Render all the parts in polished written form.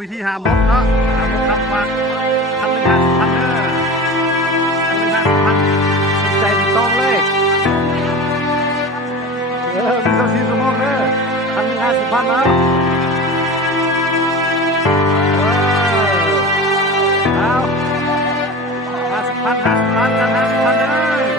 วิธีหามดเนาะหามดทำว่าทำเป็นงานพันเดอร์ทำเป็นงานพันใจติดต้องเลยมีสักทีสมองเด้อทำเป็นงาน10,000แล้วเอา50,000เลย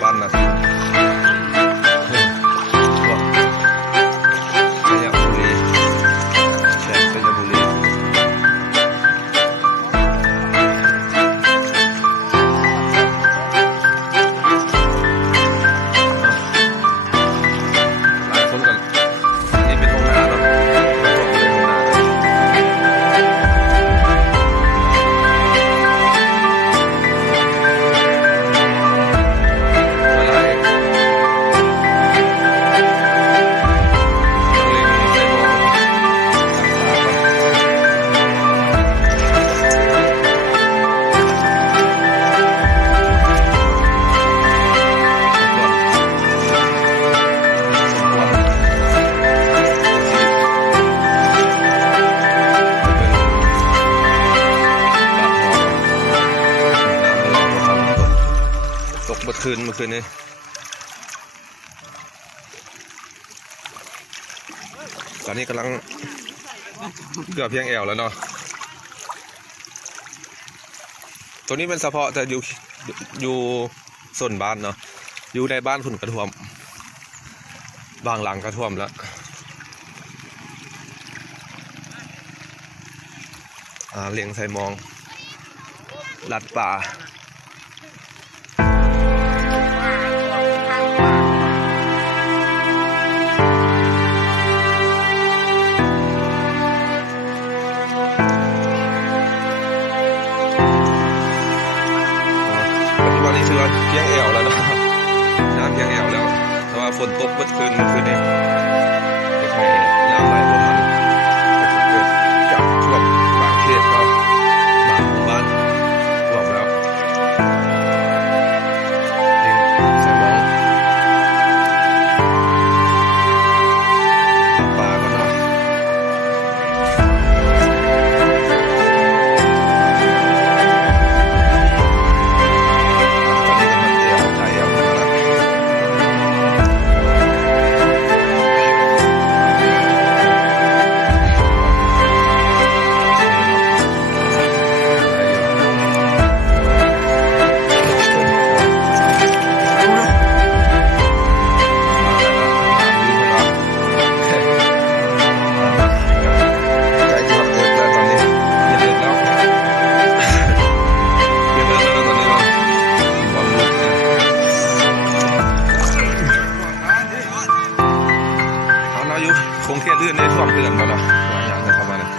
บ้านนาสิงห์ชัยบุรีแขกชัยบุรีหลายคนกันนี่เป็นห้องน้ำเนาะเมื่อคืนนี้ตอนนี้กำลังเกือบเพียงแอวแล้วเนาะตัวนี้เป็นเฉพาะแต่อยู่ส่วนบ้านเนาะอยู่ในบ้านคุณกระท่วมบางหลังกระท่วมแล้วเลียงไซมองลัดป่าวันนี้ถือว่าเพียงแอวแล้วเนาะน้ำเพียงแอวแล้วแต่ว่าฝนตกเมื่อคืนนี้ทำให้น้ำไหลบ่ทันเกิดจากท่วมบางเขตก็บางหมู่บ้านท่วมแล้วใส่มองป่าก็เนาะคงแค่ลื่นในท่วมเดือนมาเนาะหลายอย่างเลยครับมาเนี่ย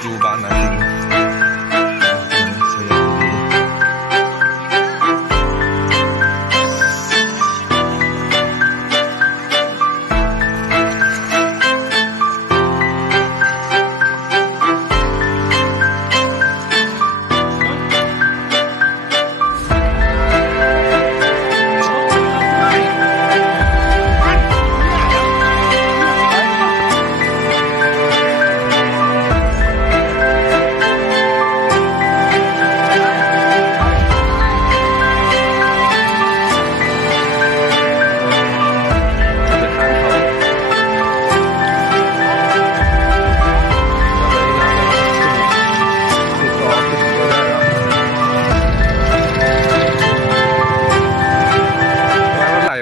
อยู่บ้านนาสิงห์ชัยบุรี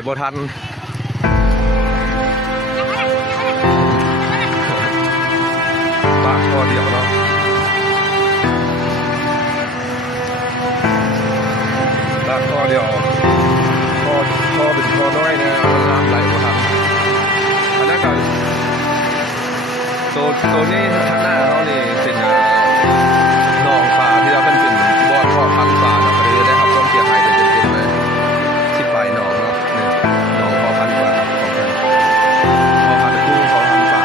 บ่ทันปากคอเดียวเนาะปากคอเดียวคอเป็นคอน้อยเนี่ยน้ำไหลบ่ทันอันนั้นก็ตัวนี้ข้างหน้าเขานี่เป็นหนองป่าที่เราเป็นบ่อท่อพันป่าเนาะก็เลยได้ครับความเสียหายเป็นเลยที่ปลายหนองเนาะหนองพอพันป่าพอพันกุ้งพอพันป่า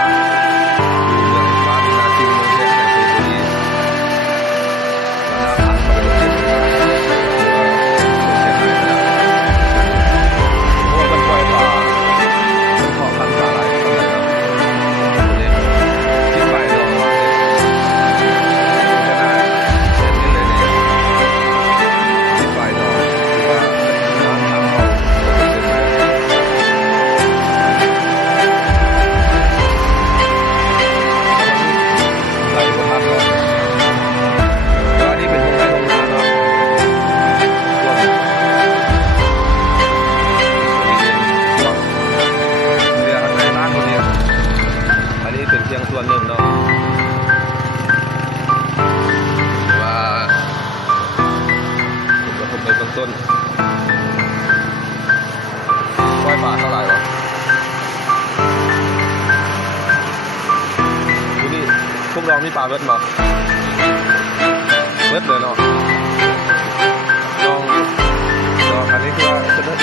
อยู่เมืองบ้านนาสิงห์เมืองแขกชัยบุรีแล้วน้ำพันมาเป็นเจ็ดเพราะว่ามันปล่อยป่ามันพอพันป่าหลายคนเลยเนาะที่ปลายหนอง ปลาเบิดบ่เบิดเลยเนาะลองอันนี้คือว่าจะได้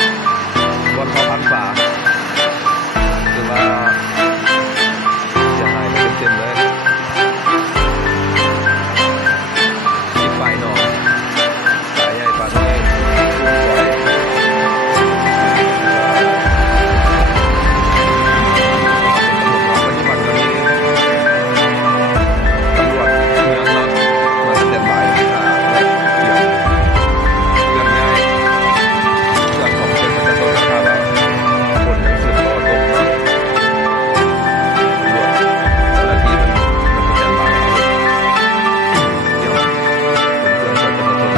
บอลพอพันฝาหรือว่าจะหายไปเต็มๆเลยที่ไฟหนองปลาใหญ่ปลาน้อยกุ้งฝอยปัจจุบันก็มีตำรวจเมืองเนาะมาสแตนบายเกี่ยวเรื่องง่ายเรื่องของคนมันจะตกราคาแบบคนยังสืบต่อตกเนาะตำรวจเจ้าหน้าที่มันสแตนบายเกี่ยวเป็นเครื่องช่วยประชาชนเนาะ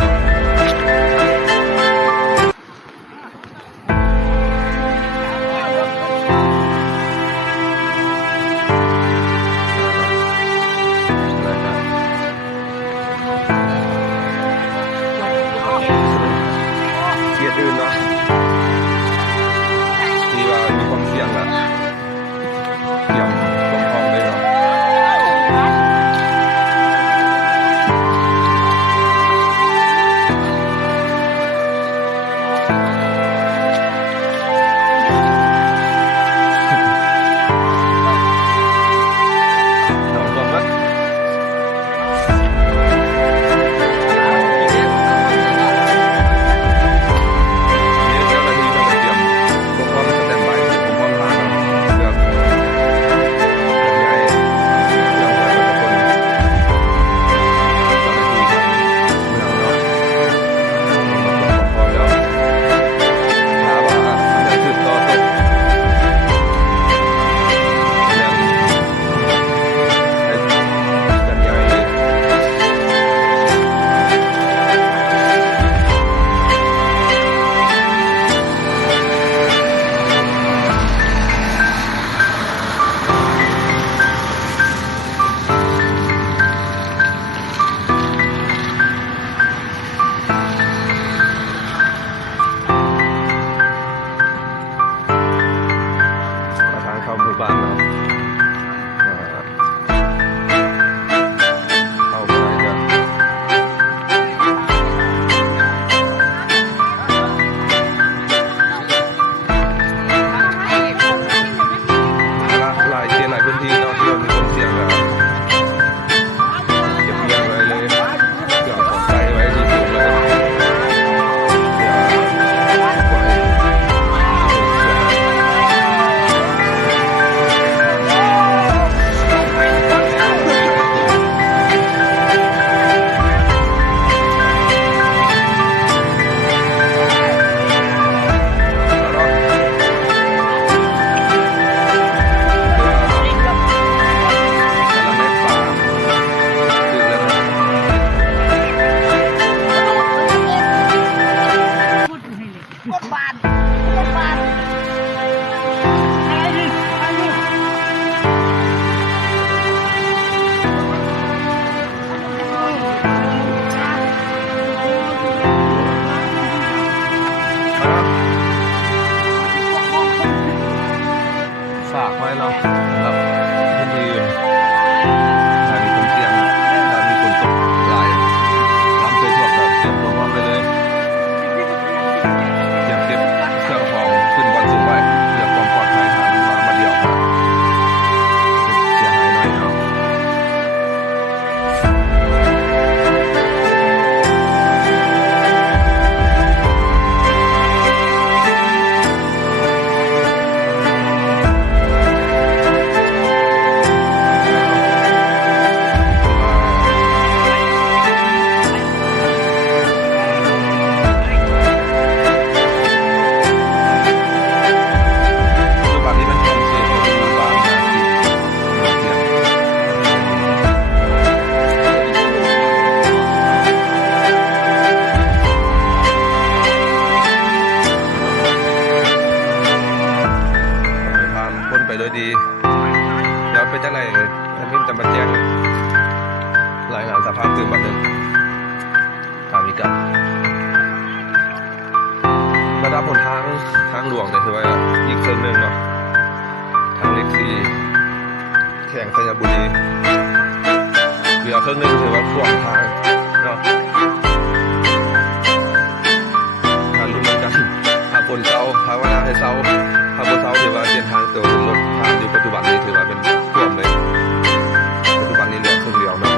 เกียรติอื่นเนาะที่ว่ามีความเสี่ยงอะเตรียมความพร้อมเลยเนาะน้องบอกว่าเนี่ยเจ้าหน้าที่มันก็เตรียมความพร้อมสแตนบายความพร้อมทางเนาะเรื่องง่ายเรื่องช่วยประชาชนเจ้าหน้าที่ทางเมืองเนาะความพร้อมแล้วถ้าว่ามันยังสืบต่อตกยังให้กันใหญ่เลยมาทางเข้าหมู่บ้านเนาะเข้าไปไหนจะหลายเขตหลายพื้นที่เนาะที่เรามีคนเสี่ยงแล้วเก็บเงียบไว้เลยเดี๋ยวของใส่ไว้ที่สูงเลยเดี๋ยวปล่อยให้คนเสียหายแล้วเนาะแต่ละเม็ดปลาคือแล้วเนาะ กดบานกดบานอะไรดิอะไรดิ ฝากไว้เนาะสำหรับคนอื่นถ้ามีความเสี่ยงถ้ามีฝนตกหลายน้ำเคยท่วมก็เตรียมตัวพร้อมไปเลยเตรียมเก็บเครื่องของขึ้นบนสูงไว้เพื่อความปลอดภัยทางมาเดี่ยวครับเสียหายหน่อยเนาะปัจจุบันนี้มันความเสี่ยงของหมู่บ้านนะที่เสี่ยงผ่านพ้นไปโดยดีเดี๋ยวไปจังไหนแอดมินจะมาแจ้งรายงานสภาพตื่นบัดนึงทางนี้กันระดับหนทางหลวงเนี่ยถือว่าอีกเส้นหนึ่งเนาะทางเล็กซีแข่งธัญบุรี ลือครึ่งหนึงถือว่าท่วมทางเนาะถ้าลุ้นกันถ้าฝนเศร้าภาวนาให้เศร้าถ้าฝนเศร้าถือว่าเส้นทางตัวรถทางอยู่ปัจจุบันนี้ถือว่าเป็นท่วมเลยปัจจุบันนี้เหลือครึ่งเดียวเนาะ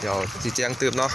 เดี๋ยวจีแจ้งตืบเนาะ